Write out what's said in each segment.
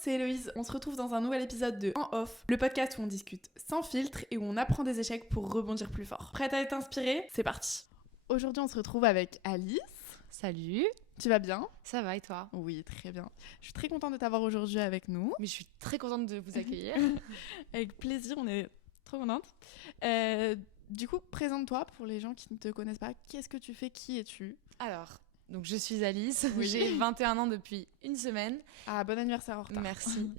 c'est Héloïse. On se retrouve dans un nouvel épisode de En Off, le podcast où on discute sans filtre et où on apprend des échecs pour rebondir plus fort. Prête à être inspirée ? C'est parti. Aujourd'hui, on se retrouve avec Alice. Salut. Tu vas bien ? Ça va et toi ? Oui, très bien. Je suis très contente de t'avoir aujourd'hui avec nous. Mais je suis très contente de vous accueillir. Avec plaisir, on est trop contente. Du coup, présente-toi pour les gens qui ne te connaissent pas. Qu'est-ce que tu fais ? Qui es-tu ? Alors, donc je suis Alice, Oui. j'ai 21 ans depuis une semaine. Ah, bon anniversaire en retard. Merci.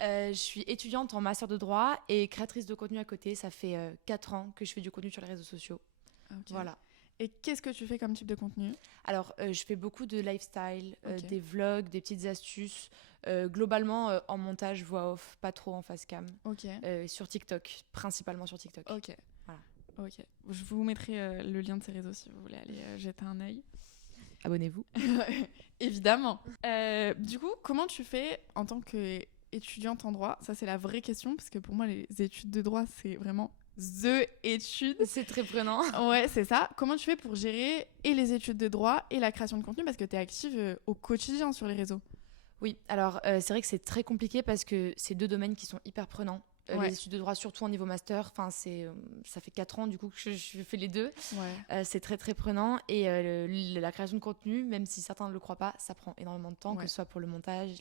Je suis étudiante en master de droit et créatrice de contenu à côté. Ça fait 4 ans que je fais du contenu sur les réseaux sociaux. Okay. Voilà. Et qu'est-ce que tu fais comme type de contenu ? Alors, je fais beaucoup de lifestyle, Ok. des vlogs, des petites astuces. Globalement, en montage, voix off, pas trop en face cam. Ok. Sur TikTok, principalement sur TikTok. Ok. Voilà. Ok. Je vous mettrai le lien de ces réseaux si vous voulez aller jeter un œil. Abonnez-vous. Évidemment. Du coup, comment tu fais en tant qu'étudiante en droit ? Ça, c'est la vraie question, parce que pour moi, les études de droit, c'est vraiment THE étude. C'est très prenant. Ouais, c'est ça. Comment tu fais pour gérer et les études de droit et la création de contenu ? Parce que tu es active au quotidien sur les réseaux. Oui, alors c'est vrai que c'est très compliqué parce que c'est deux domaines qui sont hyper prenants. Ouais. Les études de droit, surtout en niveau master, ça fait 4 ans du coup que je fais les deux. Ouais. C'est très très prenant et la création de contenu, même si certains ne le croient pas, ça prend énormément de temps, Ouais. que ce soit pour le montage,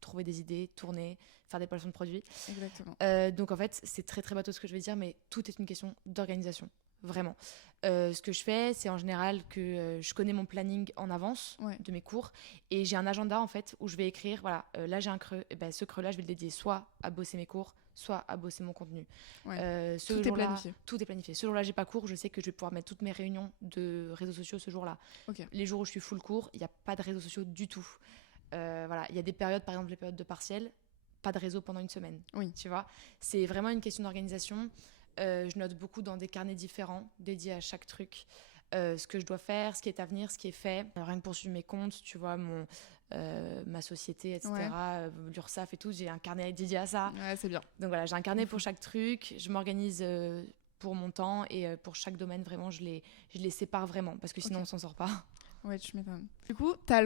trouver des idées, tourner, faire des placements de produits. Exactement. Donc en fait, c'est très très bateau ce que je vais dire, mais tout est une question d'organisation. Vraiment. Ce que je fais, c'est en général que je connais mon planning en avance Ouais. de mes cours et j'ai un agenda en fait où je vais écrire, voilà, là j'ai un creux, et ben ce creux-là, je vais le dédier soit à bosser mes cours, soit à bosser mon contenu. Ouais. Ce Tout est jour-là, planifié. tout est planifié. Ce jour-là, j'ai pas cours, je sais que je vais pouvoir mettre toutes mes réunions de réseaux sociaux ce jour-là. Ok. Les jours où je suis full cours, il n'y a pas de réseaux sociaux du tout. Voilà, il y a des périodes, par exemple les périodes de partiel, pas de réseau pendant une semaine. Oui. Tu vois, c'est vraiment une question d'organisation. Je note beaucoup dans des carnets différents dédiés à chaque truc, ce que je dois faire, ce qui est à venir, ce qui est fait. Alors, rien que pour suivre mes comptes, tu vois, ma société, etc., Ouais. l'URSSAF et tout, j'ai un carnet dédié à ça. Ouais, c'est bien. Donc voilà, j'ai un carnet pour chaque truc, je m'organise pour mon temps et pour chaque domaine, vraiment, je les sépare vraiment parce que sinon, Ok. on s'en sort pas. Ouais, tu m'étonnes. Du coup, t'as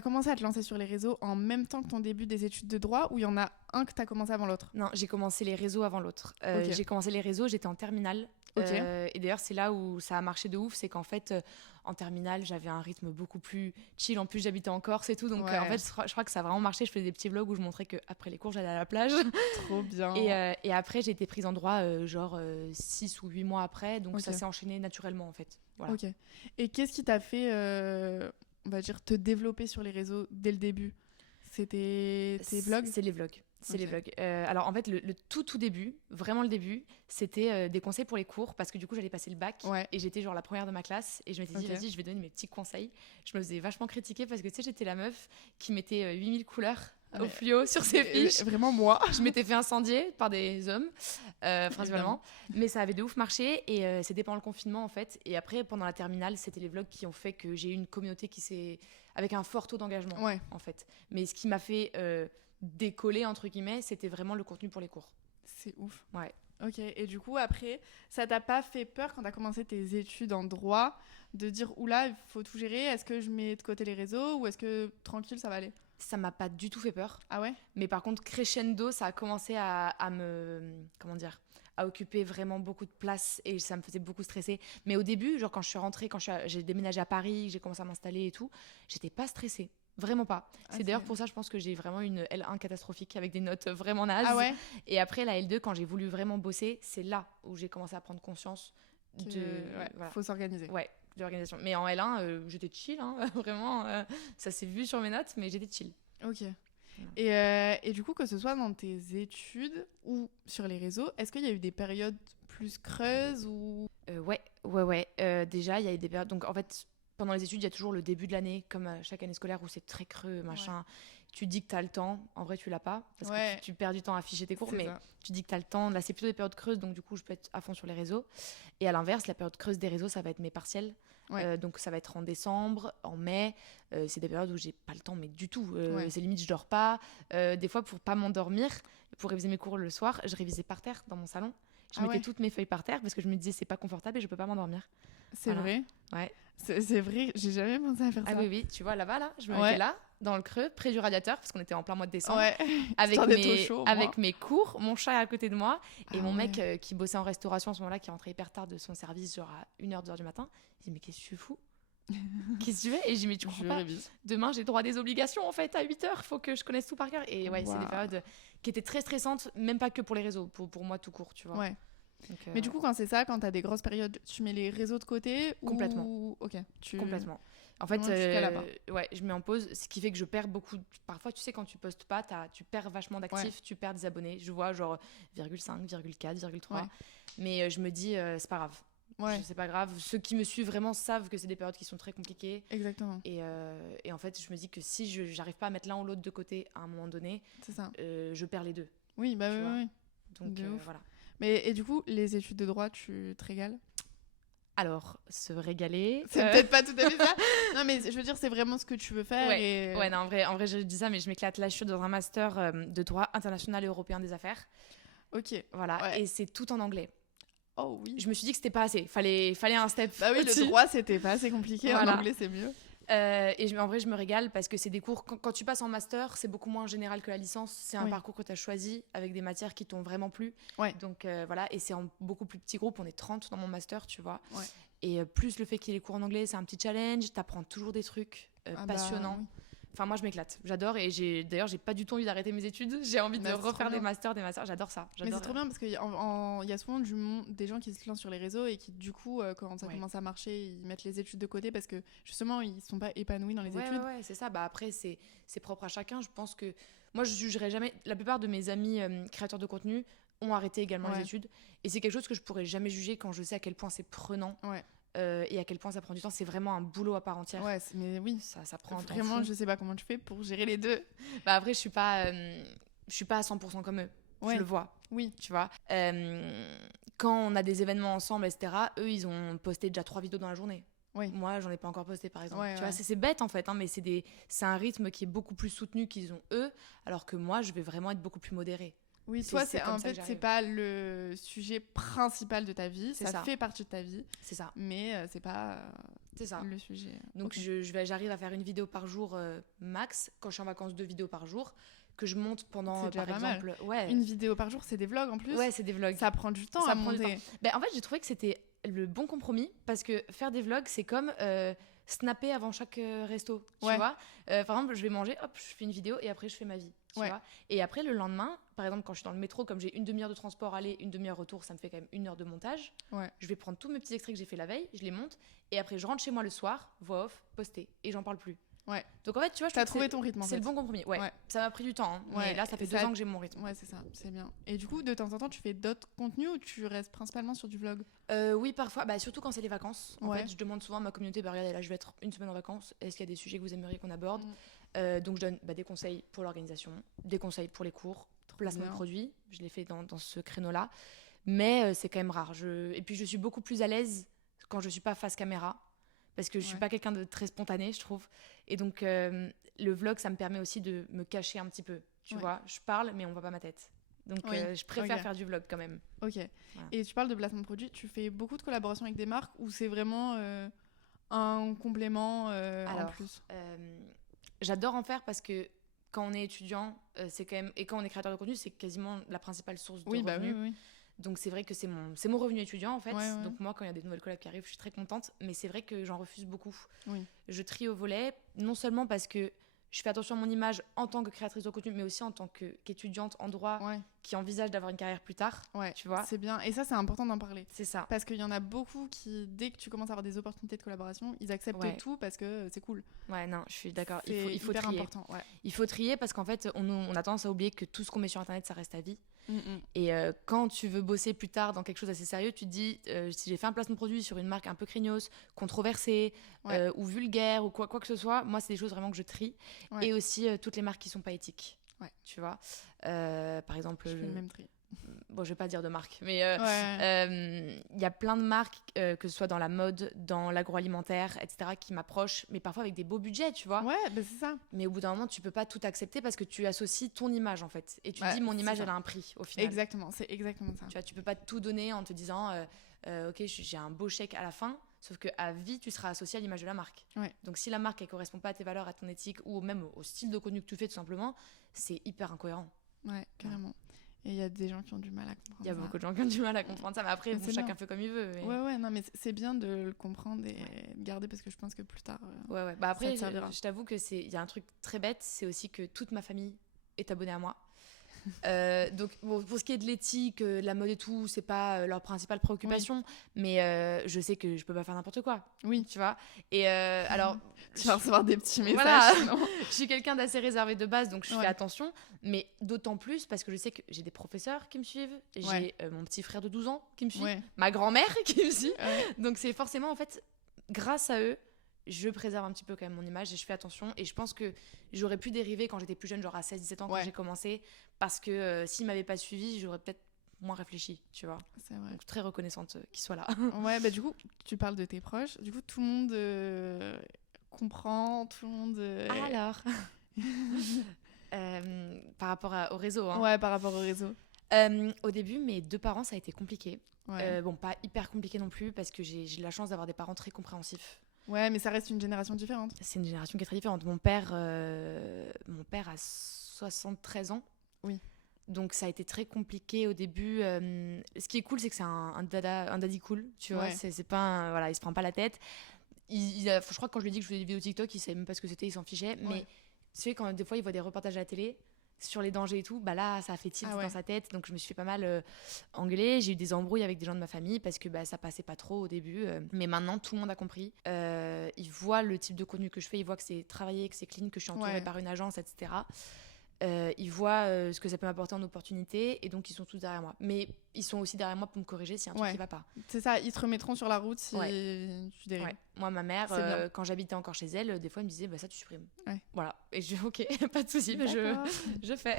commencé à te lancer sur les réseaux en même temps que ton début des études de droit, ou il y en a un que t'as commencé avant l'autre ? Non, j'ai commencé les réseaux avant l'autre. Ok. J'ai commencé les réseaux, j'étais en terminale. Ok. Et d'ailleurs, c'est là où ça a marché de ouf, c'est qu'en fait, en terminale, j'avais un rythme beaucoup plus chill. En plus, j'habitais en Corse et tout, donc Ouais. en fait, je crois que ça a vraiment marché. Je faisais des petits vlogs où je montrais qu'après les cours, j'allais à la plage. Trop bien. Et après, j'ai été prise en droit 6 ou 8 mois après, donc Ok. ça s'est enchaîné naturellement en fait. Voilà. Ok. Et qu'est-ce qui t'a fait, on va dire, te développer sur les réseaux dès le début ? C'était tes vlogs ? C'est les vlogs. C'est Ok. les vlogs. Alors en fait, le tout début, vraiment le début, c'était des conseils pour les cours parce que du coup, j'allais passer le bac Ouais. et j'étais genre la première de ma classe et je m'étais dit, Ok. vas-y, je vais donner mes petits conseils. Je me faisais vachement critiquer parce que tu sais, j'étais la meuf qui mettait 8000 couleurs au Ouais. fluo sur ses fiches. Vraiment moi. Je m'étais fait incendier par des hommes, principalement. Mais ça avait de ouf marché et c'était pendant le confinement en fait. Et après, pendant la terminale, c'était les vlogs qui ont fait que j'ai eu une communauté qui s'est. Avec un fort taux d'engagement Ouais. en fait. Mais ce qui m'a fait décoller, entre guillemets, c'était vraiment le contenu pour les cours. C'est ouf. Ouais. Ok. Et du coup, après, ça t'a pas fait peur quand t'as commencé tes études en droit de dire, oula, il faut tout gérer, est-ce que je mets de côté les réseaux ou est-ce que tranquille, ça va aller ? Ça m'a pas du tout fait peur. Ah ouais ? Mais par contre, crescendo, ça a commencé à me. Comment dire ? À occuper vraiment beaucoup de place et ça me faisait beaucoup stresser. Mais au début, genre quand je suis rentrée, j'ai déménagé à Paris, j'ai commencé à m'installer et tout, j'étais pas stressée. Vraiment pas. C'est d'ailleurs pour ça, je pense que j'ai vraiment une L1 catastrophique avec des notes vraiment nazes. Ah ouais ? Et après, la L2, quand j'ai voulu vraiment bosser, c'est là où j'ai commencé à prendre conscience de. Ouais, Voilà. faut s'organiser. Ouais, de l'organisation. Mais en L1, j'étais chill, hein, vraiment. Ça s'est vu sur mes notes, mais j'étais chill. Ok. Et du coup, que ce soit dans tes études ou sur les réseaux, est-ce qu'il y a eu des périodes plus creuses ou... Ouais. Déjà, il y a eu des périodes. Donc, en fait, pendant les études, il y a toujours le début de l'année, comme à chaque année scolaire, où c'est très creux, machin. Ouais. Tu dis que tu as le temps. En vrai, tu l'as pas. Parce que tu perds du temps à afficher tes cours. C'est mais ça. Tu dis que tu as le temps. Là, c'est plutôt des périodes creuses. Donc, du coup, je peux être à fond sur les réseaux. Et à l'inverse, la période creuse des réseaux, ça va être mes partiels. Ouais. Donc, ça va être en décembre, en mai. C'est des périodes où j'ai pas le temps, mais du tout. Ouais. C'est limite, je dors pas. Des fois, pour pas m'endormir, pour réviser mes cours le soir, je révisais par terre dans mon salon. Je mettais toutes mes feuilles par terre parce que je me disais c'est pas confortable et je peux pas m'endormir. C'est vrai. Ouais. C'est vrai, j'ai jamais pensé à faire ça. Ah oui, tu vois là-bas, là, je me mettais là dans le creux, près du radiateur, parce qu'on était en plein mois de décembre, Ouais. avec, Histoire d'être au mes, chaud, avec mes cours, mon chat est à côté de moi, et Ah mon ouais. mec qui bossait en restauration à ce moment-là, qui rentrait hyper tard de son service, genre à 1h, 2h du matin, il dit mais qu'est-ce que tu fous? Qu'est-ce que tu veux? Et je dis mais tu comprends Je pas, révise. demain j'ai droit à des obligations en fait à 8h, il faut que je connaisse tout par cœur. Et ouais, c'est des Waouh. périodes qui étaient très stressantes, même pas que pour les réseaux, pour moi tout court, tu vois. Ouais. Donc, Mais du coup, quand c'est ça, quand t'as des grosses périodes, tu mets les réseaux de côté Complètement. ou... Ok. complètement. En fait, Vraiment, tu te cales à part. ouais, je mets en pause, ce qui fait que je perds beaucoup. Parfois, tu sais, quand tu postes pas, tu perds vachement d'actifs, tu perds des abonnés. Je vois genre 0,5, 0,4, 0,3. Ouais. Mais je me dis, c'est pas grave. Ouais, C'est pas grave. Ceux qui me suivent vraiment savent que c'est des périodes qui sont très compliquées. exactement. Et en fait, je me dis que si je j'arrive pas à mettre l'un ou l'autre de côté à un moment donné, C'est ça. je perds les deux. Oui, bah Tu oui, vois. oui. Donc De ouf. voilà. Mais et du coup, les études de droit, tu te régales? Alors, se régaler. C'est peut-être pas tout à fait ça. Non, mais je veux dire, c'est vraiment ce que tu veux faire. Ouais. Et... Ouais, non, en vrai, je dis ça, mais je m'éclate. Là, je suis dans un master de droit international et européen des affaires. Ok. Voilà, Ouais. et c'est tout en anglais. Oh oui. Je me suis dit que c'était pas assez. Fallait un step. Bah oui, au-dessus. le droit, c'était pas assez compliqué. Voilà. En anglais, c'est mieux. En vrai, je me régale parce que c'est des cours. Quand tu passes en master, c'est beaucoup moins général que la licence. C'est un Oui. parcours que tu as choisi avec des matières qui t'ont vraiment plu. Ouais. Donc voilà, et c'est en beaucoup plus petit groupe. On est 30 dans mon master, tu vois. Ouais. Et plus le fait qu'il y ait les cours en anglais, c'est un petit challenge. Tu apprends toujours des trucs Ah bah, passionnants. oui. Enfin, moi, je m'éclate. J'adore. Et d'ailleurs, j'ai pas du tout envie d'arrêter mes études. J'ai envie de Bah, c'est trop refaire bien. des masters. J'adore ça. Mais c'est trop bien parce qu'il y a souvent des gens qui se lancent sur les réseaux et qui, du coup, quand ça Ouais. commence à marcher, ils mettent les études de côté parce que justement, ils sont pas épanouis dans les Ouais, études. ouais, c'est ça. Bah, après, c'est propre à chacun. Je pense que moi, je jugerai jamais. La plupart de mes amis créateurs de contenu ont arrêté également les Ouais. études. Et c'est quelque chose que je pourrais jamais juger quand je sais à quel point c'est prenant Ouais. et à quel point ça prend du temps. C'est vraiment un boulot à part entière. Ouais, mais oui. Ça prend un temps Vraiment, fou. je sais pas comment tu fais pour gérer les deux. Bah, après, je suis pas à 100% comme eux. Ouais. Je le vois. Oui. Tu vois. Quand on a des événements ensemble, etc., eux, ils ont posté déjà 3 vidéos dans la journée. Oui. Moi, j'en ai pas encore posté, par exemple. Ouais, Tu ouais. vois, c'est bête, en fait, hein, mais c'est un rythme qui est beaucoup plus soutenu qu'ils ont, eux, alors que moi, je vais vraiment être beaucoup plus modérée. Oui, C'est- toi, c'est c'est comme en ça que fait, c'est j'arrive. pas le sujet principal de ta vie. C'est Ça ça. fait partie de ta vie, C'est ça. mais c'est pas C'est ça. le sujet. Donc, Ok. j'arrive à faire une vidéo par jour max. Quand je suis en vacances, 2 vidéos par jour, que je monte pendant, C'est déjà par pas mal. exemple... Ouais, Une vidéo par jour, c'est des vlogs en plus. ouais, c'est des vlogs. Ça prend du temps Ça à prend du monter. Ben, en fait, j'ai trouvé que c'était le bon compromis parce que faire des vlogs, c'est comme snapper avant chaque resto. Tu Ouais. vois. Par exemple, je vais manger, hop, je fais une vidéo et après, je fais ma vie. Tu Ouais. vois. Et après, le lendemain, par exemple, quand je suis dans le métro, comme j'ai une demi-heure de transport aller, une demi-heure retour, ça me fait quand même 1 heure de montage. Ouais. Je vais prendre tous mes petits extraits que j'ai fait la veille, je les monte et après, je rentre chez moi le soir, voix off, poster et j'en parle plus. Ouais. Donc en fait, tu vois, je T'as trouve que trouvé ton rythme en c'est fait. le bon compromis. Ouais. Ouais. Ça m'a pris du temps, hein, Ouais. mais là, ça fait Et 2 ça- ans que j'ai mon rythme. Ouais, c'est ça, c'est bien. Et du coup, de temps en temps, tu fais d'autres contenus ou tu restes principalement sur du vlog? Oui, parfois, bah, surtout quand c'est les vacances. En Ouais. fait, je demande souvent à ma communauté, bah, regardez, là, je vais être une semaine en vacances. Est-ce qu'il y a des sujets que vous aimeriez qu'on aborde? Donc, je donne des conseils pour l'organisation, des conseils pour les cours, placement de bien. produits. Je l'ai fait dans ce créneau-là. Mais c'est quand même rare. Et puis, je suis beaucoup plus à l'aise quand je suis pas face caméra. Parce que je suis Ouais. pas quelqu'un de très spontané, je trouve. Et donc, le vlog, ça me permet aussi de me cacher un petit peu. Tu Ouais. vois, je parle, mais on voit pas ma tête. Donc, Oui. je préfère Ok. faire du vlog quand même. Ok. Voilà. Et tu parles de placement de produits, tu fais beaucoup de collaborations avec des marques ou c'est vraiment un complément en Alors, plus? J'adore en faire parce que quand on est étudiant, c'est quand même, et quand on est créateur de contenu, c'est quasiment la principale source de Oui, bah revenus. oui, oui. Donc c'est vrai que c'est mon revenu étudiant en fait. Ouais, ouais. Donc moi, quand il y a des nouvelles collabs qui arrivent, je suis très contente. Mais c'est vrai que j'en refuse beaucoup. Oui. Je trie au volet, non seulement parce que je fais attention à mon image en tant que créatrice de contenu, mais aussi en tant qu'étudiante en droit Ouais, qui envisage d'avoir une carrière plus tard. ouais. Tu vois. C'est bien. Et ça, c'est important d'en parler. C'est ça. Parce qu'il y en a beaucoup qui, dès que tu commences à avoir des opportunités de collaboration, ils acceptent Ouais. tout parce que c'est cool. Ouais, non, je suis d'accord. C'est Il faut hyper trier. important. Ouais. Il faut trier parce qu'en fait, on a tendance à oublier que tout ce qu'on met sur Internet, ça reste à vie. Mm. Et quand tu veux bosser plus tard dans quelque chose d'assez sérieux, tu te dis, si j'ai fait un placement de produit sur une marque un peu craignos, controversée, Ouais. ou vulgaire, ou quoi que ce soit, moi, c'est des choses vraiment que je trie. Ouais. Et aussi toutes les marques qui sont pas éthiques. Ouais. Tu vois. Par exemple, Je fais le même tri. bon, je vais pas dire de marque, mais Ouais. il y a plein de marques, que ce soit dans la mode, dans l'agroalimentaire, etc., qui m'approchent, mais parfois avec des beaux budgets, tu vois. Ouais, bah c'est ça. Mais au bout d'un moment, tu peux pas tout accepter parce que tu associes ton image, en fait. Et tu Ouais, dis, mon c'est image, ça. elle a un prix, au final. Exactement, c'est exactement ça. Tu vois, tu peux pas tout donner en te disant, ok, j'ai un beau chèque à la fin. Sauf qu'à vie, tu seras associé à l'image de la marque. Ouais. Donc si la marque, elle correspond pas à tes valeurs, à ton éthique, ou même au style de contenu que tu fais, tout simplement, c'est hyper incohérent. Ouais, carrément. Et il y a des gens qui ont du mal à comprendre ça. Il y a beaucoup de gens qui ont du mal à comprendre ça, mais après, Mais bon, c'est chacun bien. fait comme il veut. Mais... Ouais, non, mais c'est bien de le comprendre et de garder parce que je pense que plus tard. Ouais. Bah après, Ça te servira. je t'avoue que il y a un truc très bête, c'est aussi que toute ma famille est abonnée à moi. Donc bon, pour ce qui est de l'éthique, de la mode et tout, c'est pas leur principale préoccupation, mais je sais que je peux pas faire n'importe quoi. Oui. Tu vois. Et alors, Tu vas recevoir des petits messages. Voilà. Sinon. je suis quelqu'un d'assez réservé de base, donc je Ouais. fais attention, mais d'autant plus parce que je sais que j'ai des professeurs qui me suivent, j'ai Ouais. mon petit frère de 12 ans qui me suit, Ouais. ma grand-mère qui me suit. Ouais. Donc c'est forcément en fait grâce à eux, je préserve un petit peu quand même mon image et je fais attention, et je pense que j'aurais pu dériver quand j'étais plus jeune, genre à 16-17 ans quand Ouais. j'ai commencé, parce que s'ils m'avaient pas suivi, j'aurais peut-être moins réfléchi, tu vois. C'est vrai. Donc très reconnaissante qu'ils soient là. Ouais, bah du coup, tu parles de tes proches. Du coup, tout le monde comprend, tout le monde. Alors par rapport au réseau, hein. Ouais, par rapport au réseau. Au début, mes 2 parents, ça a été compliqué. Ouais. Bon, pas hyper compliqué non plus, parce que j'ai la chance d'avoir des parents très compréhensifs. Ouais, mais ça reste une génération différente. C'est une génération qui est très différente. Mon père a 73 ans. Oui. Donc ça a été très compliqué au début. Ce qui est cool, c'est que c'est un daddy cool, tu vois. Ouais. C'est pas voilà, il se prend pas la tête. Je crois que quand je lui ai dit que je faisais des vidéos TikTok, il savait même pas ce que c'était, il s'en fichait. Ouais. Mais tu sais, quand des fois il voit des reportages à la télé sur les dangers et tout, bah là ça a fait tilt Ah ouais. dans sa tête. Donc je me suis fait pas mal engueuler. J'ai eu des embrouilles avec des gens de ma famille parce que bah, ça passait pas trop au début. Mais maintenant tout le monde a compris. Ils voient le type de contenu que je fais, ils voient que c'est travaillé, que c'est clean, que je suis entourée Ouais. par une agence, etc. Ils voient ce que ça peut m'apporter en opportunité, et donc ils sont tous derrière moi. Mais ils sont aussi derrière moi pour me corriger s'il y a un truc Ouais. qui va pas. C'est ça, ils te remettront sur la route si Ouais. tu dérives. Ouais. Moi, ma mère, C'est bien. quand j'habitais encore chez elle, des fois elle me disait bah ça tu supprimes. Ouais. Voilà. Et je ok, pas de souci, mais D'accord. je fais.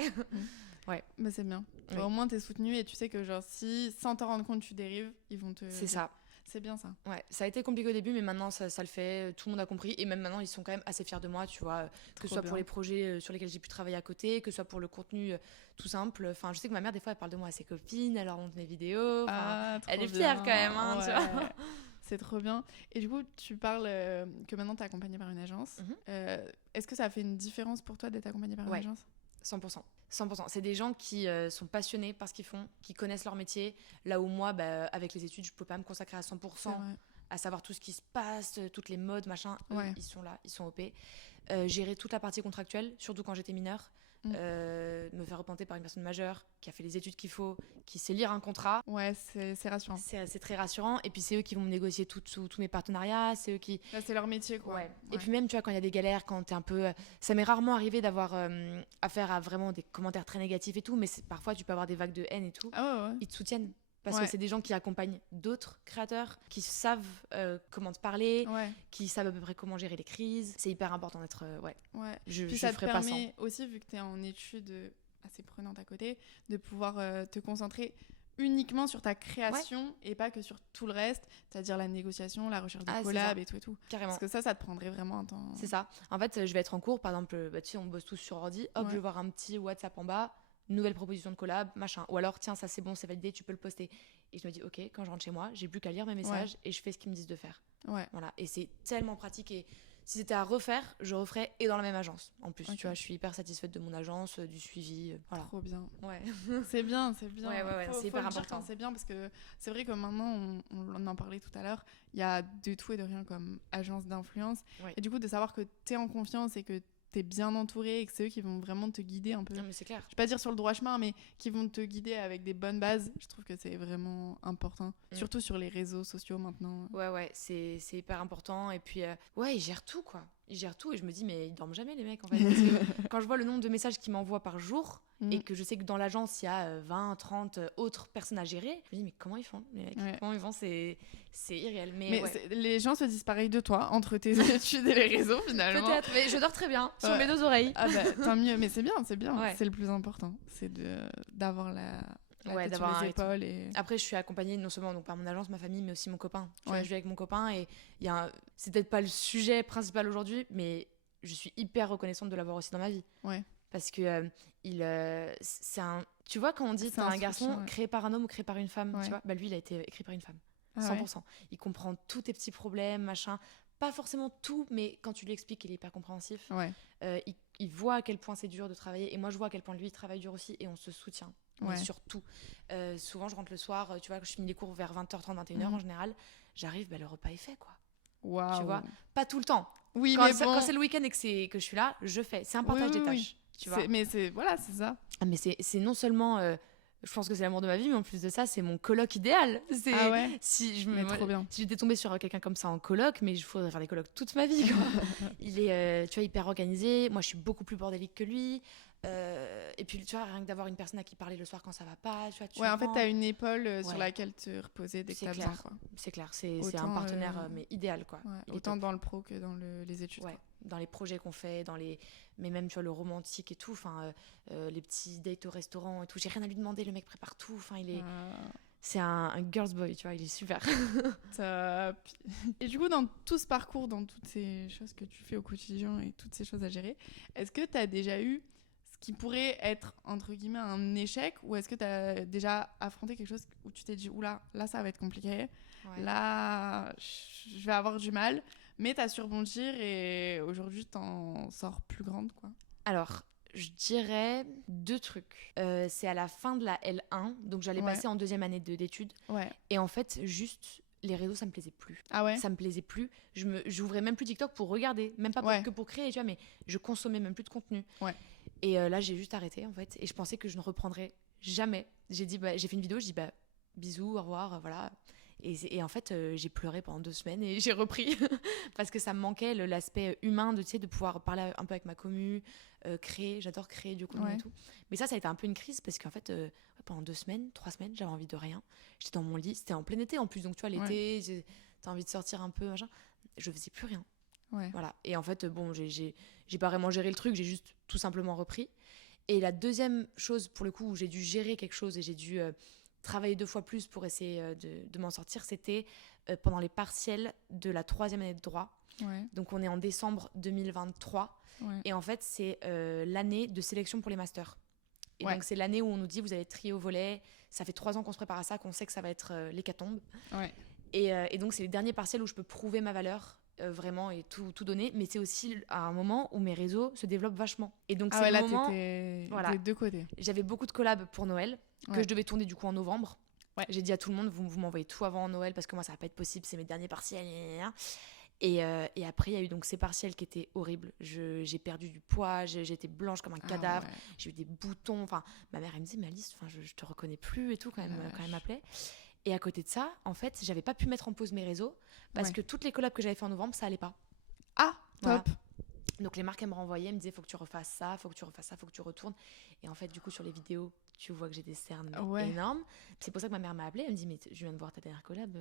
Bah, c'est bien. Oui. Bah, au moins, t'es soutenu et tu sais que, genre, si sans t'en rendre compte, tu dérives, ils vont te. C'est ça. C'est bien ça. Ouais, ça a été compliqué au début, mais maintenant ça le fait, tout le monde a compris, et même maintenant ils sont quand même assez fiers de moi, tu vois, que ce Trop soit bien. pour les projets sur lesquels j'ai pu travailler à côté, que ce soit pour le contenu tout simple. Enfin, je sais que ma mère, des fois, elle parle de moi à ses copines, elle leur montre mes vidéos. Enfin, Ah, trop elle est bien. fière quand même, hein, tu vois. Ouais. C'est trop bien. Et du coup, tu parles que maintenant t'es accompagnée par une agence. Mhm. Est-ce que ça a fait une différence pour toi d'être accompagnée par une Ouais. agence 100%. 100%. C'est des gens qui sont passionnés par ce qu'ils font, qui connaissent leur métier, là où moi, bah, avec les études, je ne peux pas me consacrer à 100% C'est vrai. à savoir tout ce qui se passe, toutes les modes, machin. Eux, Ouais. ils sont là, ils sont OP. Gérer toute la partie contractuelle, surtout quand j'étais mineure. Me faire représenter par une personne majeure qui a fait les études qu'il faut, qui sait lire un contrat. Ouais, c'est rassurant. C'est très rassurant. Et puis c'est eux qui vont me négocier tous mes partenariats, c'est eux qui... Là, c'est leur métier, quoi. Ouais. Et puis même, tu vois, quand il y a des galères, quand t'es un peu... Ça m'est rarement arrivé d'avoir affaire à vraiment des commentaires très négatifs et tout, mais parfois tu peux avoir des vagues de haine et tout. Ah ouais. Ils te soutiennent. Parce Ouais. que c'est des gens qui accompagnent d'autres créateurs, qui savent comment te parler, Ouais. qui savent à peu près comment gérer les crises. C'est hyper important d'être... ouais, Ouais. je Puis ça te ferai pas sans. permet aussi, vu que tu es en études assez prenantes à côté, de pouvoir te concentrer uniquement sur ta création et pas que sur tout le reste, c'est-à-dire la négociation, la recherche de Ah, c'est collabs ça. et tout et tout. Carrément. Parce que ça te prendrait vraiment un temps. C'est ça. En fait, je vais être en cours, par exemple, bah, tu sais, on bosse tous sur ordi, hop, Ouais. je vais voir un petit WhatsApp en bas, nouvelle proposition de collab, machin. Ou alors, tiens, ça c'est bon, c'est validé, tu peux le poster. Et je me dis, ok, quand je rentre chez moi, j'ai plus qu'à lire mes messages et je fais ce qu'ils me disent de faire. Ouais. Voilà. Et c'est tellement pratique. Et si c'était à refaire, je referais et dans la même agence. En plus, Ok. tu vois, je suis hyper satisfaite de mon agence, du suivi. Voilà. Trop bien. Ouais. C'est bien, c'est bien. Ouais, Faut c'est hyper le dire important. quand c'est bien parce que c'est vrai que maintenant, on en parlait tout à l'heure, il y a de tout et de rien comme agence d'influence. Ouais. Et du coup, de savoir que tu es en confiance et que tu es bien entouré et que c'est eux qui vont vraiment te guider un peu. Non, mais c'est clair. Je vais pas dire sur le droit chemin, mais qui vont te guider avec des bonnes bases. Je trouve que c'est vraiment important. Surtout sur les réseaux sociaux maintenant. Ouais, c'est hyper important. Et puis, ouais, ils gèrent tout, quoi. Ils gèrent tout et je me dis, mais ils dorment jamais, les mecs, en fait. Parce que quand je vois le nombre de messages qu'ils m'envoient par jour et que je sais que dans l'agence, il y a 20, 30 autres personnes à gérer, je me dis, mais comment ils font, les mecs? Ouais. Comment ils font? C'est irréel. Mais ouais. les gens se disent pareil de toi, entre tes études et les réseaux, finalement. Peut-être, mais je dors très bien sur Ouais. mes 2 oreilles. Ah bah, tant mieux, mais c'est bien. Ouais. C'est le plus important. C'est d'avoir la Ouais, tête d'avoir sur un les épaules. Et... Après, je suis accompagnée non seulement donc, par mon agence, ma famille, mais aussi mon copain. Tu vois, Ouais. je vis avec mon copain et c'est peut-être pas le sujet principal aujourd'hui, mais je suis hyper reconnaissante de l'avoir aussi dans ma vie. Ouais. Parce que c'est un... Tu vois, quand on dit C'est t'as un un garçon soutien, ouais. créé par un homme ou créé par une femme, Ouais. tu vois, bah lui, il a été écrit par une femme. Ah 100%. Il comprend tous tes petits problèmes, machin. Pas forcément tout, mais quand tu lui expliques, il est hyper compréhensif. Ouais. Il voit à quel point c'est dur de travailler. Et moi, je vois à quel point lui, il travaille dur aussi. Et on se soutient. Mais sur tout. Souvent, je rentre le soir. Tu vois, je finis les cours vers 20h30, 21h en général. J'arrive, le repas est fait, quoi. Waouh. Tu vois, pas tout le temps. Oui, quand mais bon... quand c'est le week-end et que je suis là, je fais. C'est un partage des tâches. Tu vois. Mais c'est ça. Ah, mais c'est non seulement... je pense que c'est l'amour de ma vie, mais en plus de ça, c'est mon coloc idéal. Ah ouais. Trop bien. Si j'étais tombée sur quelqu'un comme ça en coloc, mais il faudrait faire des colocs toute ma vie. Quoi. Il est, tu vois, hyper organisé. Moi, je suis beaucoup plus bordélique que lui. Et puis, tu vois, rien que d'avoir une personne à qui parler le soir quand ça va pas. Tu vois, en fait, t'as une épaule sur laquelle te reposer dès que t'as besoin. Quoi. C'est clair. C'est un partenaire mais idéal, quoi. Autant dans le pro que dans les études. Ouais. Dans les projets qu'on fait, mais même tu vois le romantique et tout, les petits dates au restaurant et tout, j'ai rien à lui demander, le mec prépare tout, c'est un girl's boy, tu vois, il est super. Top. Et du coup, dans tout ce parcours, dans toutes ces choses que tu fais au quotidien et toutes ces choses à gérer, est-ce que t'as déjà eu ce qui pourrait être entre guillemets un échec, ou est-ce que t'as déjà affronté quelque chose où tu t'es dit oula, là ça va être compliqué, là je vais avoir du mal, mais t'as su rebondir et aujourd'hui t'en sors plus grande, quoi? Alors, je dirais 2 trucs. C'est à la fin de la L1, donc j'allais passer en 2e année d'études. Et en fait, juste, les réseaux, ça me plaisait plus. Ah ouais? Ça me plaisait plus. J'ouvrais même plus TikTok pour regarder, même pas que pour créer, tu vois, mais je consommais même plus de contenu. Et là, j'ai juste arrêté, en fait. Et je pensais que je ne reprendrais jamais. J'ai fait une vidéo, je dis bisous, au revoir, voilà. Et en fait, j'ai pleuré pendant 2 semaines et j'ai repris parce que ça me manquait l'aspect humain de pouvoir parler un peu avec ma commu, créer. J'adore créer du contenu et tout. Mais ça a été un peu une crise parce qu'en fait, pendant 2 semaines, 3 semaines, j'avais envie de rien. J'étais dans mon lit, c'était en plein été en plus, donc tu vois, l'été, t'as envie de sortir un peu, machin. Je faisais plus rien. Voilà. Et en fait, bon, j'ai pas vraiment géré le truc, j'ai juste tout simplement repris. Et la deuxième chose, pour le coup, où j'ai dû gérer quelque chose et j'ai dû travailler 2 fois plus pour essayer de m'en sortir, c'était pendant les partiels de la 3e année de droit. Donc on est en décembre 2023 et en fait c'est l'année de sélection pour les masters. Et donc c'est l'année où on nous dit vous allez trier au volet, ça fait 3 ans qu'on se prépare à ça, qu'on sait que ça va être l'hécatombe. Et donc c'est les derniers partiels où je peux prouver ma valeur vraiment et tout donner, mais c'est aussi à un moment où mes réseaux se développent vachement. Et donc c'est le moment, t'étais des 2 côtés. J'avais beaucoup de collabs pour Noël que je devais tourner du coup en novembre. J'ai dit à tout le monde vous m'envoyez tout avant Noël parce que moi ça va pas être possible, c'est mes derniers partiels. Et après il y a eu donc ces partiels qui étaient horribles. J'ai perdu du poids, j'étais blanche comme un cadavre, j'ai eu des boutons. Enfin ma mère elle me dit mais Alice, je te reconnais plus et tout quand elle m'appelait. Et à côté de ça, en fait, j'avais pas pu mettre en pause mes réseaux parce que toutes les collabs que j'avais fait en novembre, ça allait pas. Ah, top. Donc les marques, elles me renvoyaient, elles me disaient faut que tu refasses ça, faut que tu refasses ça, faut que tu retournes. Et en fait, du coup, sur les vidéos, tu vois que j'ai des cernes énormes. C'est pour ça que ma mère m'a appelée, elle me dit mais je viens de voir ta dernière collab,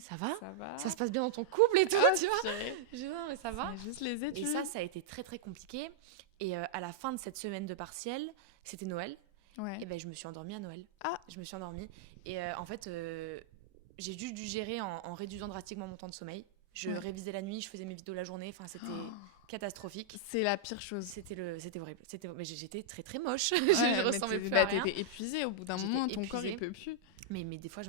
ça va ça se passe bien dans ton couple et tout, tu vois. Je dis non mais ça va. C'est juste les études. Et ça a été très très compliqué. Et à la fin de cette semaine de partiel, c'était Noël. Et ben je me suis endormie à Noël. Je me suis endormie. Et en fait, j'ai juste dû gérer en réduisant drastiquement mon temps de sommeil. Je révisais la nuit, je faisais mes vidéos la journée. Enfin, c'était catastrophique. C'est la pire chose. C'était horrible. Mais j'étais très très moche. Je ressemblais plus à rien. T'étais épuisée au bout d'un moment, ton corps il peut plus. Mais des fois,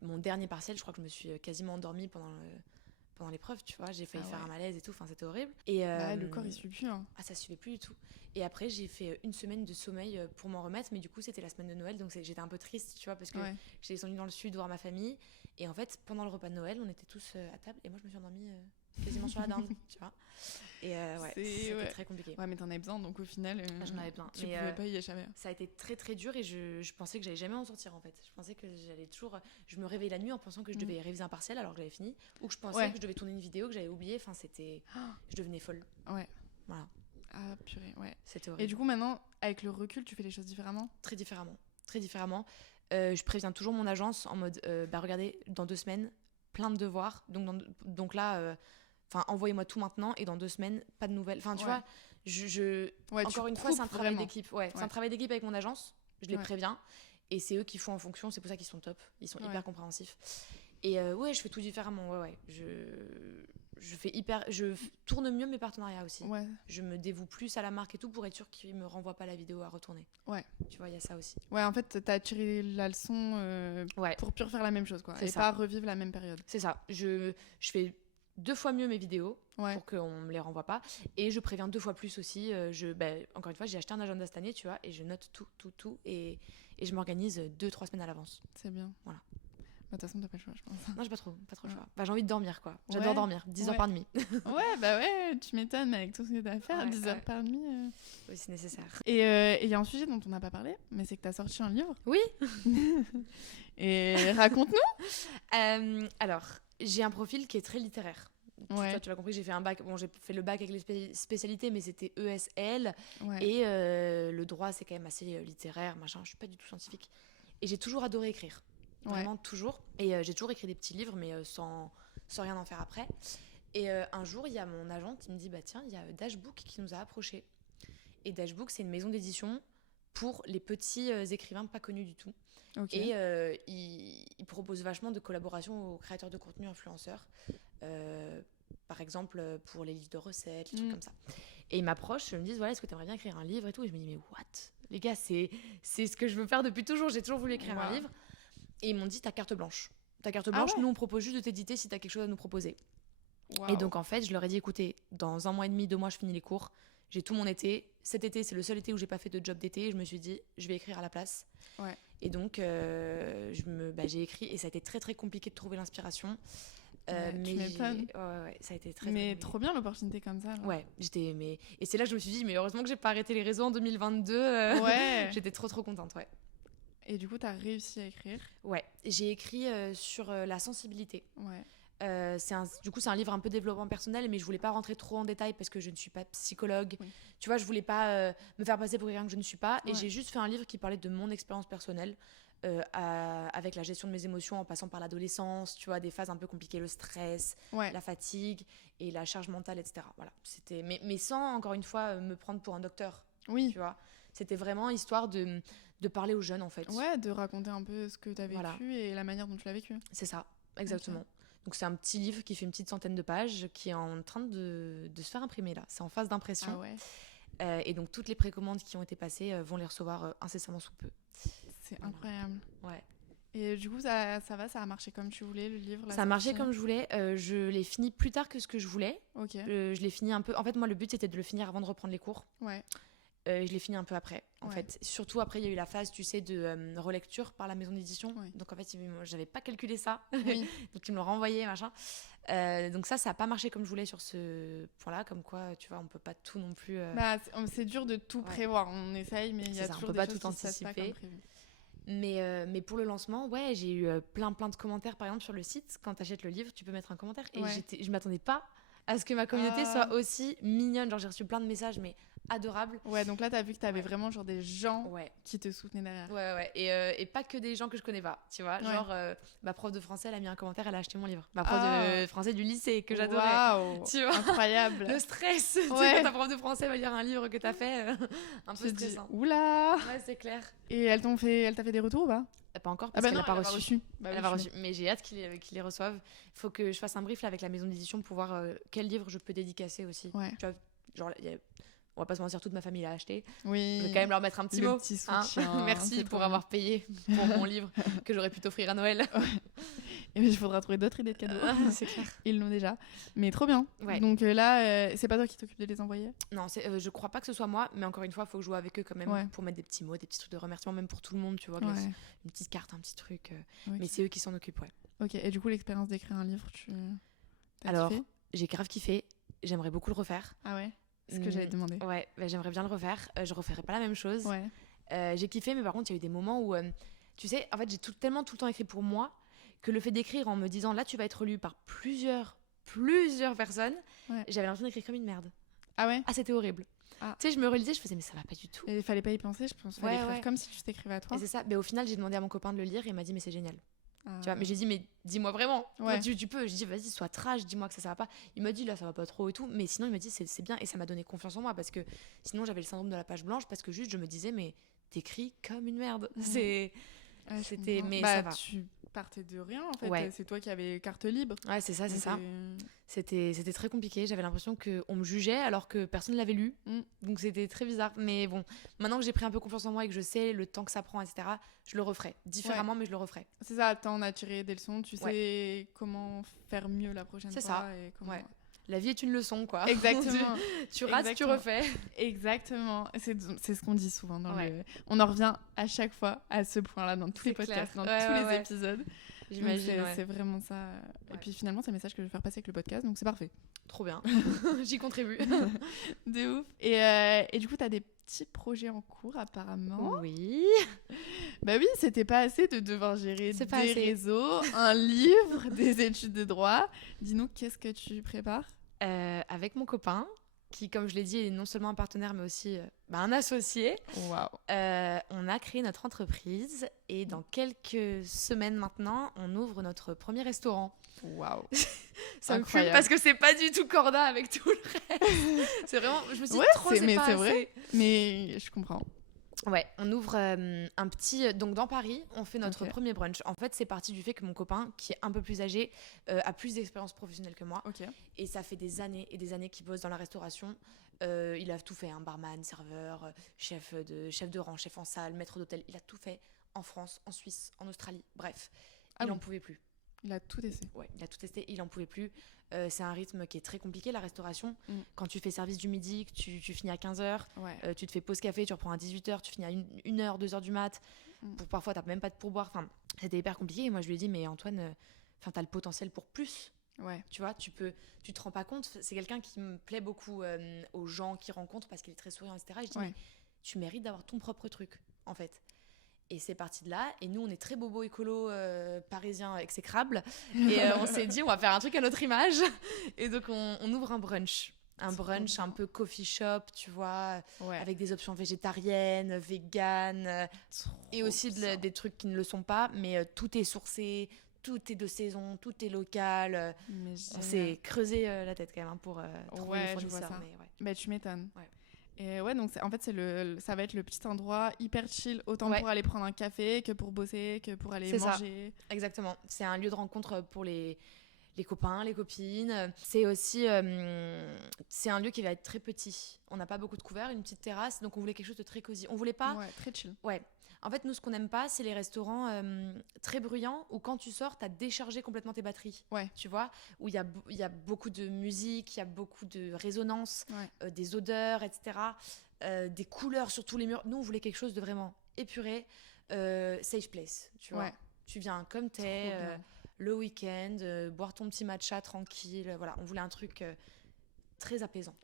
mon dernier partiel, je crois que je me suis quasiment endormie pendant l'épreuve, tu vois. J'ai failli faire un malaise et tout. Enfin, c'était horrible. Et le corps il suit plus. Hein. Ça suivait plus du tout. Et après, j'ai fait 1 semaine de sommeil pour m'en remettre. Mais du coup, c'était la semaine de Noël. Donc, j'étais un peu triste, tu vois, parce que j'étais descendue dans le sud voir ma famille. Et en fait, pendant le repas de Noël, on était tous à table. Et moi, je me suis endormie quasiment sur la dinde, tu vois. Et c'était très compliqué. Ouais, mais t'en avais besoin. Donc, au final, j'en avais plein. Tu pouvais pas y échapper. Ça a été très, très dur. Et je pensais que j'allais jamais en sortir, en fait. Je pensais que j'allais toujours... Je me réveillais la nuit en pensant que je devais réviser un partiel alors que j'avais fini. Ou que je pensais que je devais tourner une vidéo que j'avais oubliée. Enfin, c'était... Je devenais folle. Ouais. Voilà. Ah, purée, C'était horrible. Et du coup, maintenant, avec le recul, tu fais les choses différemment ? Très différemment. Très différemment. Je préviens toujours mon agence en mode, regardez, dans 2 semaines, plein de devoirs. Donc là, envoyez-moi tout maintenant. Et dans 2 semaines, pas de nouvelles. Enfin, tu vois, encore une fois, c'est un travail d'équipe. C'est un travail d'équipe avec mon agence. Je les préviens. Et c'est eux qui font en fonction. C'est pour ça qu'ils sont top. Ils sont hyper compréhensifs. Et je fais tout différemment. je tourne mieux mes partenariats aussi. Ouais. Je me dévoue plus à la marque et tout pour être sûre qu'ils me renvoient pas la vidéo à retourner. Ouais. Tu vois, il y a ça aussi. Ouais, en fait, t'as tiré la leçon Ouais. pour plus refaire la même chose, quoi. C'est Et ça. pas revivre la même période. C'est ça. Je fais 2 fois mieux mes vidéos Ouais. pour qu'on me les renvoie pas. Et je préviens 2 fois plus aussi. Encore une fois, j'ai acheté un agenda cette année, tu vois, et je note tout. Et je m'organise 2-3 semaines à l'avance. C'est bien. Voilà. De toute façon, t'as pas le choix, je pense. Non, j'ai pas trop le Ouais. choix. Bah, j'ai envie de dormir, quoi. J'adore Ouais. dormir. 10 heures Ouais. par nuit. Ouais, bah ouais, tu m'étonnes avec tout ce que t'as à faire, Ouais, 10 heures ouais. par nuit. Oui, c'est nécessaire. Et il y a un sujet dont on n'a pas parlé, mais c'est que t'as sorti un livre. Oui. Et raconte-nous. Alors, j'ai un profil qui est très littéraire. Ouais. Toi, tu l'as compris, j'ai fait un bac. Bon, j'ai fait le bac avec les spécialités, mais c'était ESL. Ouais. Et le droit, c'est quand même assez littéraire, machin. Je suis pas du tout scientifique. Et j'ai toujours adoré écrire. Vraiment, toujours. Et j'ai toujours écrit des petits livres, mais sans rien en faire après. Et un jour, il y a mon agent qui me dit, bah tiens, il y a Dashbook qui nous a approchés. Et Dashbook, c'est une maison d'édition pour les petits écrivains pas connus du tout. Ok. Et il propose vachement de collaboration aux créateurs de contenu influenceurs. Par exemple, pour les livres de recettes, des trucs comme ça. Et ils m'approchent, ils me disent, voilà, est-ce que tu aimerais bien écrire un livre et tout. Et je me dis, mais what? Les gars, c'est ce que je veux faire depuis toujours. J'ai toujours voulu écrire un livre. Et ils m'ont dit, t'as carte blanche. Ta carte blanche, ouais. nous, on propose juste de t'éditer si t'as quelque chose à nous proposer. Waouh. Et donc, en fait, je leur ai dit, écoutez, dans 1 mois et demi, 2 mois, je finis les cours. J'ai tout mon été. Cet été, c'est le seul été où j'ai pas fait de job d'été. Je me suis dit, je vais écrire à la place. Ouais. Et donc, j'ai écrit. Et ça a été très, très compliqué de trouver l'inspiration. Ouais, mais tu m'étonnes. ouais, ça a été très, Mais très trop bien l'opportunité comme ça. Là. Ouais, et c'est là que je me suis dit, mais heureusement que j'ai pas arrêté les réseaux en 2022. Ouais. J'étais trop, trop contente, ouais. Et du coup, t'as réussi à écrire. Ouais, j'ai écrit sur la sensibilité. Ouais. C'est un livre un peu développement personnel, mais je voulais pas rentrer trop en détail parce que je ne suis pas psychologue. Oui. Tu vois, je voulais pas me faire passer pour quelqu'un que je ne suis pas. Et Ouais. j'ai juste fait un livre qui parlait de mon expérience personnelle avec la gestion de mes émotions en passant par l'adolescence, tu vois, des phases un peu compliquées, le stress, Ouais. la fatigue et la charge mentale, etc. Voilà, mais sans, encore une fois, me prendre pour un docteur, Oui. tu vois. C'était vraiment histoire de parler aux jeunes, en fait. Ouais, de raconter un peu ce que t'as vécu Voilà. et la manière dont tu l'as vécu. C'est ça, exactement. Donc c'est un petit livre qui fait une petite centaine de pages qui est en train de se faire imprimer là. C'est en phase d'impression. Ah ouais. Et donc toutes les précommandes qui ont été passées vont les recevoir incessamment sous peu. C'est incroyable. Ouais. Et du coup, ça va, ça a marché comme tu voulais, le livre. Ça a marché comme je voulais. Je l'ai fini plus tard que ce que je voulais. Ok. Je l'ai fini un peu. En fait, moi, le but c'était de le finir avant de reprendre les cours. Ouais. Je l'ai fini un peu après, en Ouais. fait. Surtout après, il y a eu la phase, tu sais, de relecture par la maison d'édition. Ouais. Donc en fait, j'avais pas calculé ça. Oui. Donc ils me l'ont renvoyé, machin. Donc ça a pas marché comme je voulais sur ce point-là. Comme quoi, tu vois, on peut pas tout non plus. Bah, c'est dur de tout prévoir. On essaye, mais il y a C'est ça, on toujours peut des pas choses tout qui se passent pas anticiper. comme prévu. Mais pour le lancement, ouais, j'ai eu plein de commentaires, par exemple, sur le site. Quand tu achètes le livre, tu peux mettre un commentaire. Et Ouais. je m'attendais pas à ce que ma communauté soit aussi mignonne. Genre, j'ai reçu plein de messages, mais adorables. Ouais, donc là, t'as vu que t'avais Ouais. vraiment genre des gens Ouais. qui te soutenaient derrière. Ouais. Et pas que des gens que je connais pas, tu vois. Ouais. Genre, ma prof de français, elle a mis un commentaire, elle a acheté mon livre. Ma prof Ah. de français du lycée, que j'adorais. Waouh. Tu vois. Incroyable. Le stress. Tu sais, Ouais. quand ta prof de français va lire un livre que t'as fait, un Tu peu te dis, stressant. oula. Ouais, c'est clair. Et elle t'a fait des retours ou pas? Pas encore, Ah parce bah qu'elle non, n'a pas elle a reçu. Bah Elle oui, a pas je reçu. Mais j'ai hâte qu'ils les reçoivent. Il faut que je fasse un brief là, avec la maison d'édition pour voir quel livre je peux dédicacer aussi. Ouais. Tu vois, genre, on va pas se mentir, toute ma famille l'a acheté. Oui. Je vais quand même leur mettre un petit Le mot. petit hein. soutien. Merci c'est pour trop avoir payé pour mon livre que j'aurais pu t'offrir à Noël. bien. Et il faudra trouver d'autres idées de cadeaux. C'est clair. Ils l'ont déjà. Mais trop bien. Ouais. Donc là, c'est pas toi qui t'occupes de les envoyer? Non, je crois pas que ce soit moi, mais encore une fois, il faut que je joue avec eux quand même Ouais. pour mettre des petits mots, des petits trucs de remerciement, même pour tout le monde, tu vois. Ouais. Une petite carte, un petit truc. Ok. Mais c'est eux qui s'en occupent, ouais. Ok. Et du coup, l'expérience d'écrire un livre, t'as Alors, kiffé? j'ai grave kiffé. J'aimerais beaucoup le refaire. Ah ouais. C'est ce que j'allais te demander. Ouais, bah, j'aimerais bien le refaire. Je referai pas la même chose. Ouais. J'ai kiffé, mais par contre, il y a eu des moments où, tu sais, en fait, j'ai tellement tout le temps écrit pour moi que le fait d'écrire en me disant là, tu vas être lu par plusieurs personnes, Ouais. j'avais l'impression d'écrire comme une merde. Ah ouais. Ah, c'était horrible. Ah. Tu sais, je me relisais, je faisais, mais ça va pas du tout. Et il fallait pas y penser, je pense. Fallait Ouais, écrire ouais. comme si tu t'écrivais à toi. Et c'est ça. Mais au final, j'ai demandé à mon copain de le lire et il m'a dit, mais c'est génial. Ah. Tu vois, mais j'ai dit, mais dis-moi vraiment. Ouais. Tu peux. Je dis, vas-y, sois trash, dis-moi que ça va pas. Il m'a dit, là, ça va pas trop et tout. Mais sinon, il m'a dit, c'est bien. Et ça m'a donné confiance en moi parce que sinon, j'avais le syndrome de la page blanche parce que juste, je me disais, mais t'écris comme une merde. Mhm. C'était. Ouais, je C'était. comprends. Mais Bah, ça va. tu partais de rien en fait. Ouais. C'est toi qui avais carte libre. Ouais, c'est ça, c'est Donc, ça. C'était très compliqué. J'avais l'impression qu'on me jugeait alors que personne ne l'avait lu. Mm. Donc c'était très bizarre. Mais bon, maintenant que j'ai pris un peu confiance en moi et que je sais le temps que ça prend, etc., je le referai. Différemment, mais je le referai. C'est ça, t'en as tiré des leçons, tu Ouais. sais comment faire mieux la prochaine C'est fois. ça. Et comment... Ouais. La vie est une leçon, quoi. Exactement. tu rates, Exactement. tu refais. Exactement. C'est ce qu'on dit souvent. Ouais. On en revient à chaque fois à ce point-là dans tous les C'est podcasts, clair. dans Ouais, tous ouais, les ouais. épisodes. J'imagine, Donc, ouais. c'est vraiment ça. Et Ouais. puis finalement, c'est le message que je veux faire passer avec le podcast, donc c'est parfait. Trop bien. J'y contribue. De ouf. Et du coup, t'as des petits projets en cours apparemment. Oui. Bah oui, c'était pas assez de devoir gérer C'est des pas assez. réseaux, un livre, des études de droit. Dis-nous, qu'est-ce que tu prépares? Avec mon copain, qui, comme je l'ai dit, est non seulement un partenaire, mais aussi un associé. Waouh. On a créé notre entreprise et dans quelques semaines maintenant, on ouvre notre premier restaurant. Waouh. Ça me fume Incroyable. parce que c'est pas du tout corda avec tout le reste. C'est vraiment, je me suis dit Ouais, trop, mais pas c'est assez. vrai. Mais je comprends. Ouais, on ouvre un petit... Donc dans Paris, on fait notre Ok. premier brunch. En fait, c'est parti du fait que mon copain, qui est un peu plus âgé, a plus d'expérience professionnelle que moi. Ok. Et ça fait des années et des années qu'il bosse dans la restauration. Il a tout fait, barman, serveur, chef de rang, chef en salle, maître d'hôtel. Il a tout fait en France, en Suisse, en Australie. Bref, Ah il oui. en pouvait plus. Il a tout essayé. Ouais, il a tout testé, il en pouvait plus. C'est un rythme qui est très compliqué, la restauration. Mm. Quand tu fais service du midi, que tu finis à 15h, Ouais. tu te fais pause café, tu reprends à 18h, tu finis à 1h, 2h du mat. Parfois, t'as même pas de pourboire. Enfin, c'était hyper compliqué. Et moi, je lui ai dit, mais Antoine, t'as le potentiel pour plus. Ouais. Tu vois, tu te rends pas compte. C'est quelqu'un qui me plaît beaucoup aux gens qu'il rencontre parce qu'il est très souriant, etc. Et je dis, Ouais. mais tu mérites d'avoir ton propre truc, en fait. Et c'est parti de là. Et nous, on est très bobo écolo parisien exécrable. Et on s'est dit, on va faire un truc à notre image. Et donc, on ouvre un brunch. Un Trop brunch bien. un peu coffee shop, tu vois, Ouais. avec des options végétariennes, véganes, et aussi bien. des trucs qui ne le sont pas. Mais tout est sourcé, tout est de saison, tout est local. Mais On génial. s'est creusé la tête quand même pour trouver Ouais, les je vois fournisseurs. ça. Mais ouais. Bah, tu m'étonnes. Ouais. Et ouais, donc en fait, ça va être le petit endroit hyper chill, autant Ouais. pour aller prendre un café que pour bosser, que pour aller C'est ça. manger. Exactement. C'est un lieu de rencontre pour les copains, les copines. C'est aussi c'est un lieu qui va être très petit. On n'a pas beaucoup de couverts, une petite terrasse, donc on voulait quelque chose de très cosy. On voulait pas. Ouais, très chill. Ouais. En fait, nous, ce qu'on n'aime pas, c'est les restaurants très bruyants où quand tu sors, t'as déchargé complètement tes batteries. Ouais. Tu vois, où il y a beaucoup de musique, il y a beaucoup de résonance, Ouais. des odeurs, etc. Des couleurs sur tous les murs. Nous, on voulait quelque chose de vraiment épuré, safe place. Tu vois, Ouais. tu viens comme t'es, Trop bien. le week-end, boire ton petit matcha tranquille. Voilà, on voulait un truc très apaisant.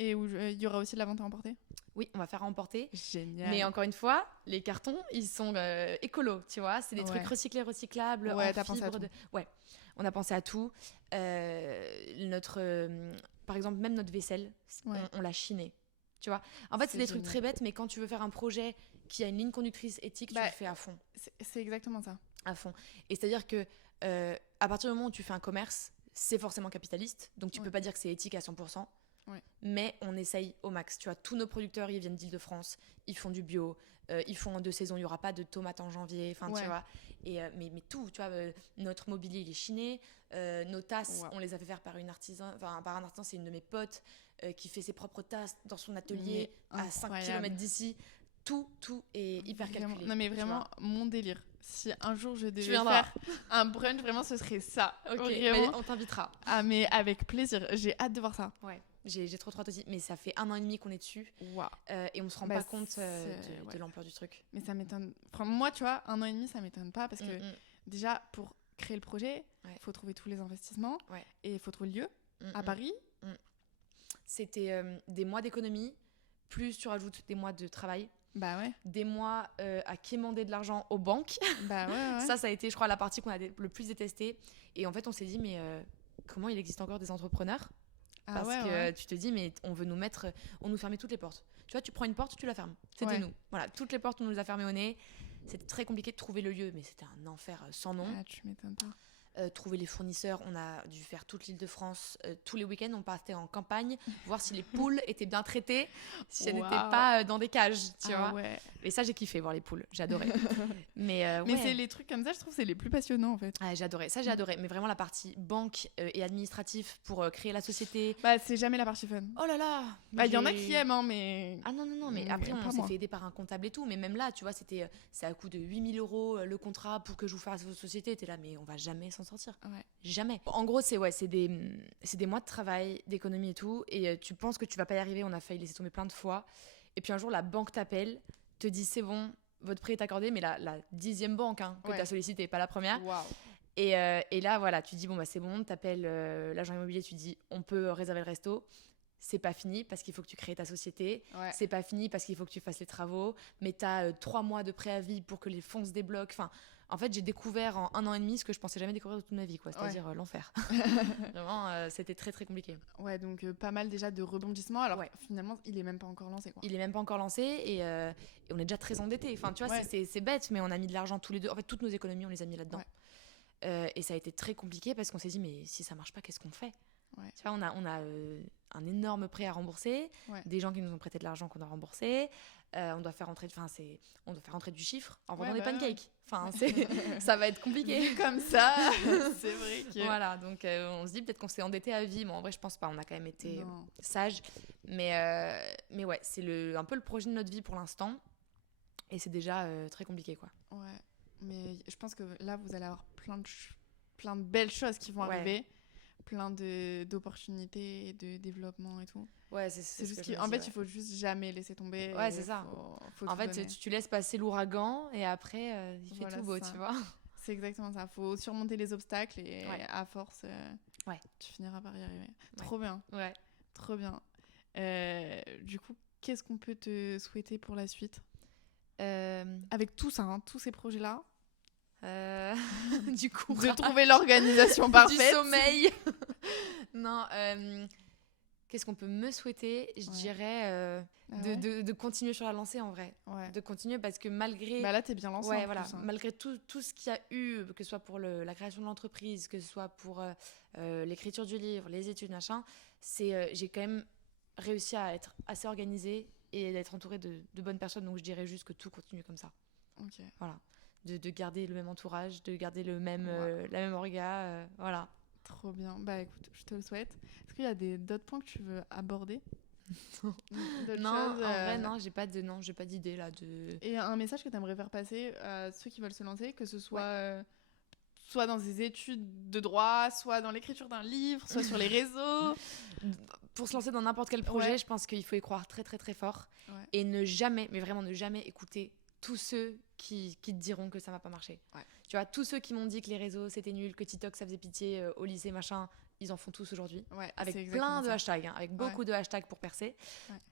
Et où il y aura aussi de la vente à emporter. Oui, on va faire à emporter. Génial. Mais encore une fois, les cartons, ils sont écolos, tu vois. C'est des Ouais. trucs recyclés, recyclables, Ouais, en t'as pensé à fibre tout. Ouais, on a pensé à tout. Par exemple, même notre vaisselle, Ouais. on l'a chinée. Tu vois. En fait, c'est C'est des trucs génial. très bêtes, mais quand tu veux faire un projet qui a une ligne conductrice éthique, tu Bah, le fais à fond. C'est exactement ça. À fond. Et c'est-à-dire que à partir du moment où tu fais un commerce, c'est forcément capitaliste, donc tu Ouais. peux pas dire que c'est éthique à 100%. Ouais. Mais on essaye au max. Tu vois, tous nos producteurs, ils viennent d'Île-de-France, ils font du bio, ils font en 2 saisons, il y aura pas de tomates en janvier, enfin Ouais. tu vois. Et mais tout, tu vois, notre mobilier il est chiné, nos tasses, Wow. on les a fait faire par un artisan, c'est une de mes potes qui fait ses propres tasses dans son atelier Mais à 5 incroyable. km d'ici. Tout est hyper Vraiment. calculé. Non mais tu vraiment vois. mon délire. Si un jour je devais viendras. faire un brunch, vraiment ce serait ça. Ok, Vraiment. mais on t'invitera. Ah mais avec plaisir. J'ai hâte de voir ça. Ouais, j'ai trop hâte aussi. Mais ça fait 1 an et demi qu'on est dessus Waouh. et on se rend Bah, pas compte c'est- de ouais. l'ampleur du truc. Mais ça m'étonne. Enfin, moi, tu vois, 1 an et demi, ça m'étonne pas parce que Mm, mm. déjà pour créer le projet, il Ouais. faut trouver tous les investissements Ouais. et il faut trouver le lieu Mm, à mm. Paris. C'était des mois d'économie, plus tu rajoutes des mois de travail, Bah ouais. des mois à quémander de l'argent aux banques. Bah ouais. ouais. Ça a été, je crois, la partie qu'on a le plus détestée. Et en fait, on s'est dit, mais comment il existe encore des entrepreneurs? Ah Parce ouais, que ouais. tu te dis, mais on nous fermait toutes les portes. Tu vois, tu prends une porte, tu la fermes. C'était Ouais. nous. Voilà, toutes les portes, on nous les a fermées au nez. C'était très compliqué de trouver le lieu, mais c'était un enfer sans nom. Ah, tu m'étonnes pas. trouver les fournisseurs. On a dû faire toute l'Île-de-France. Tous les week-ends, on partait en campagne, voir si les poules étaient bien traitées, si elles n'étaient pas dans des cages, tu vois. Ouais. Et ça, j'ai kiffé voir les poules. J'ai adoré. Mais Mais c'est les trucs comme ça, je trouve, c'est les plus passionnants, en fait. Ouais, j'ai adoré. Ça, j'ai adoré. Mais vraiment, la partie banque et administratif pour créer la société. Bah, c'est jamais la partie fun. Oh là là. Bah, il y en a qui aiment, hein, mais... Ah non, mais Mais après, pas on s'est moi. fait aider par un comptable et tout. Mais même là, tu vois, c'est à coût de 8 000 € le contrat pour que je vous fasse votre société. T'es là, mais on va jamais s'en sortir. Ouais. Jamais. En gros, c'est des mois de travail, d'économie et tout. Et tu penses que tu vas pas y arriver. On a failli laisser tomber plein de fois. Et puis un jour, la banque t'appelle, te dit c'est bon, votre prêt est accordé, mais la 10e banque que tu as sollicité, pas la première. Waouh. Et là, voilà, tu dis bon, bah c'est bon, t'appelles l'agent immobilier, tu dis on peut réserver le resto. C'est pas fini parce qu'il faut que tu crées ta société. Ouais. C'est pas fini parce qu'il faut que tu fasses les travaux. Mais t'as 3 mois de préavis pour que les fonds se débloquent. Enfin, en fait, j'ai découvert en 1 an et demi ce que je pensais jamais découvrir de toute ma vie, quoi. C'est-à-dire l'enfer. Vraiment, c'était très très compliqué. Ouais, donc pas mal déjà de rebondissements. Alors Ouais. finalement, il est même pas encore lancé, quoi. Il est même pas encore lancé et on est déjà très endettés. Enfin, tu vois, Ouais. c'est bête, mais on a mis de l'argent tous les deux. En fait, toutes nos économies, on les a mis là-dedans. Et ça a été très compliqué parce qu'on s'est dit, mais si ça marche pas, qu'est-ce qu'on fait? Ouais. Tu vois, on a un énorme prêt à rembourser, des gens qui nous ont prêté de l'argent qu'on a remboursé. On doit faire rentrer du chiffre en vendant des pancakes. Enfin, ça va être compliqué. Vu comme ça, c'est vrai que... Voilà, donc on se dit peut-être qu'on s'est endetté à vie. Bon, en vrai, je pense pas. On a quand même été sages. Mais ouais, c'est un peu le projet de notre vie pour l'instant. Et c'est déjà très compliqué, quoi. Ouais, mais je pense que là, vous allez avoir plein de belles choses qui vont arriver. Plein d'opportunités, de développement et tout. Ouais, c'est juste ce que en fait, il faut juste jamais laisser tomber. Ouais, c'est ça. Faut en fait, tu laisses passer l'ouragan et après, il fait tout beau, ça. tu vois. C'est exactement ça. Faut surmonter les obstacles et à force, tu finiras par y arriver. Trop bien. Ouais. Trop bien. Du coup, qu'est-ce qu'on peut te souhaiter pour la suite avec tout ça, tous ces projets-là Du coup, de trouver l'organisation parfaite. Du sommeil. Non, qu'est-ce qu'on peut me souhaiter? Je dirais de continuer sur la lancée, en vrai. Ouais. De continuer parce que malgré... Bah là, t'es bien lancée. Ouais, voilà. Plus, hein. Malgré tout ce qu'il y a eu, que ce soit pour la création de l'entreprise, que ce soit pour l'écriture du livre, les études, machin, j'ai quand même réussi à être assez organisée et d'être entourée de bonnes personnes. Donc, je dirais juste que tout continue comme ça. Ok. Voilà. De garder le même entourage, de garder la même orga, voilà. Trop bien. Bah écoute, je te le souhaite. Est-ce qu'il y a d'autres points que tu veux aborder? Non, en vrai, non, j'ai pas d'idée là. Et un message que tu aimerais faire passer à ceux qui veulent se lancer, que ce soit soit dans des études de droit, soit dans l'écriture d'un livre, soit sur les réseaux. Pour se lancer dans n'importe quel projet, je pense qu'il faut y croire très très très fort et ne jamais, mais vraiment ne jamais écouter tous ceux qui te diront que ça va pas marcher. Tu vois, tous ceux qui m'ont dit que les réseaux c'était nul, que TikTok ça faisait pitié au lycée machin, ils en font tous aujourd'hui. Avec plein de hashtags, avec beaucoup de hashtags pour percer.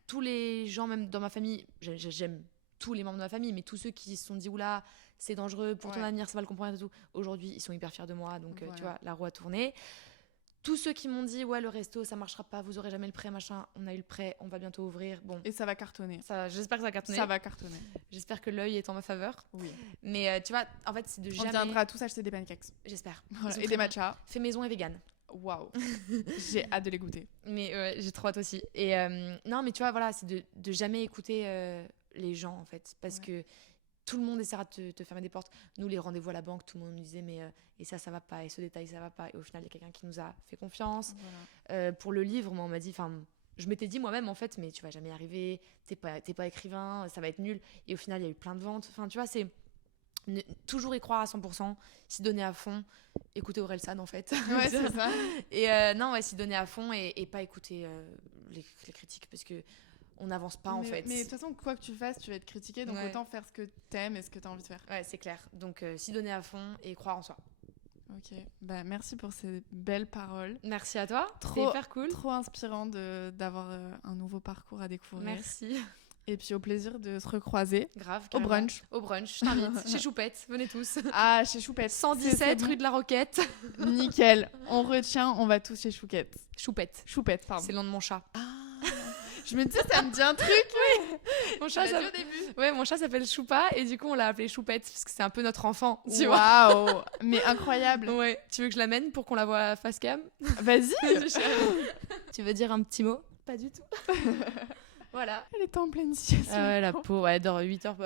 Tous les gens, même dans ma famille, j'aime tous les membres de ma famille, mais tous ceux qui se sont dit oula, c'est dangereux pour ton avenir, ça va le comprendre et tout. Aujourd'hui, ils sont hyper fiers de moi, donc tu vois, la roue a tourné. Tous ceux qui m'ont dit ouais, le resto ça marchera pas, vous aurez jamais le prêt machin, on a eu le prêt, on va bientôt ouvrir. Bon. Et ça va cartonner. J'espère que ça va cartonner. Ça va cartonner. J'espère que l'œil est en ma faveur. Oui. Mais tu vois, en fait, c'est de jamais. On viendra tous acheter des pancakes. J'espère. Voilà. Et des matchas. Fait maison et vegan. Waouh. J'ai hâte de les goûter. Mais j'ai trop hâte aussi. Et non, mais tu vois, voilà, c'est de jamais écouter les gens en fait, parce que tout le monde essaiera de te fermer des portes. Nous, les rendez-vous à la banque, tout le monde nous disait mais et ça va pas, et ce détail ça va pas. Et au final, il y a quelqu'un qui nous a fait confiance. Pour le livre, moi, on m'a dit, enfin, je m'étais dit moi-même en fait, mais tu vas jamais y arriver, t'es pas écrivain, ça va être nul. Et au final, il y a eu plein de ventes. Enfin, tu vois, c'est toujours y croire à 100%, s'y donner à fond, écouter Orelsan en fait. Ouais, c'est ça. Et non, s'y donner à fond et pas écouter les critiques, parce que on n'avance pas en fait. Mais de toute façon, quoi que tu fasses, tu vas être critiqué, donc autant faire ce que t'aimes et ce que t'as envie de faire. Ouais, c'est clair. Donc s'y donner à fond et croire en soi. Ok, bah merci pour ces belles paroles. Merci à toi, c'était hyper cool. Trop inspirant d'avoir un nouveau parcours à découvrir. Merci. Et puis au plaisir de se recroiser. Grave, carrément. Au brunch, je t'invite. Chez Choupette, venez tous. Ah, chez Choupette. 117 rue de la Roquette. Nickel. On retient, on va tous chez Choupette. Choupette, pardon. c'est le nom de mon chat. Ah, Je me disais, ça me dit un truc. Mon Tu chat, l'as dit au début. ouais, mon chat s'appelle Choupa et du coup on l'a appelé Choupette parce que c'est un peu notre enfant. Tu vois. Waouh, mais incroyable. Ouais. Tu veux que je l'amène pour qu'on la voit face cam? Vas-y. Tu veux dire un petit mot? Pas du tout. Voilà. Elle était en pleine sieste. Ah ouais, la peau, ouais, elle dort 8 heures,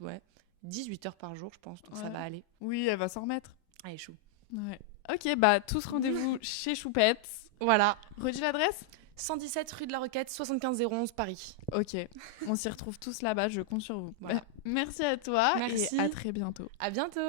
ouais, 18 heures par jour, je pense, donc ça Ouais. va aller. Oui, elle va s'en remettre. Allez, chou. Ouais. Ok, bah tous rendez-vous chez Choupette. Voilà. Redis l'adresse. 117 rue de la Roquette, 75 011 Paris. Ok, on s'y retrouve tous là-bas, je compte sur vous. Voilà. Merci à toi Merci. et à très bientôt. À bientôt.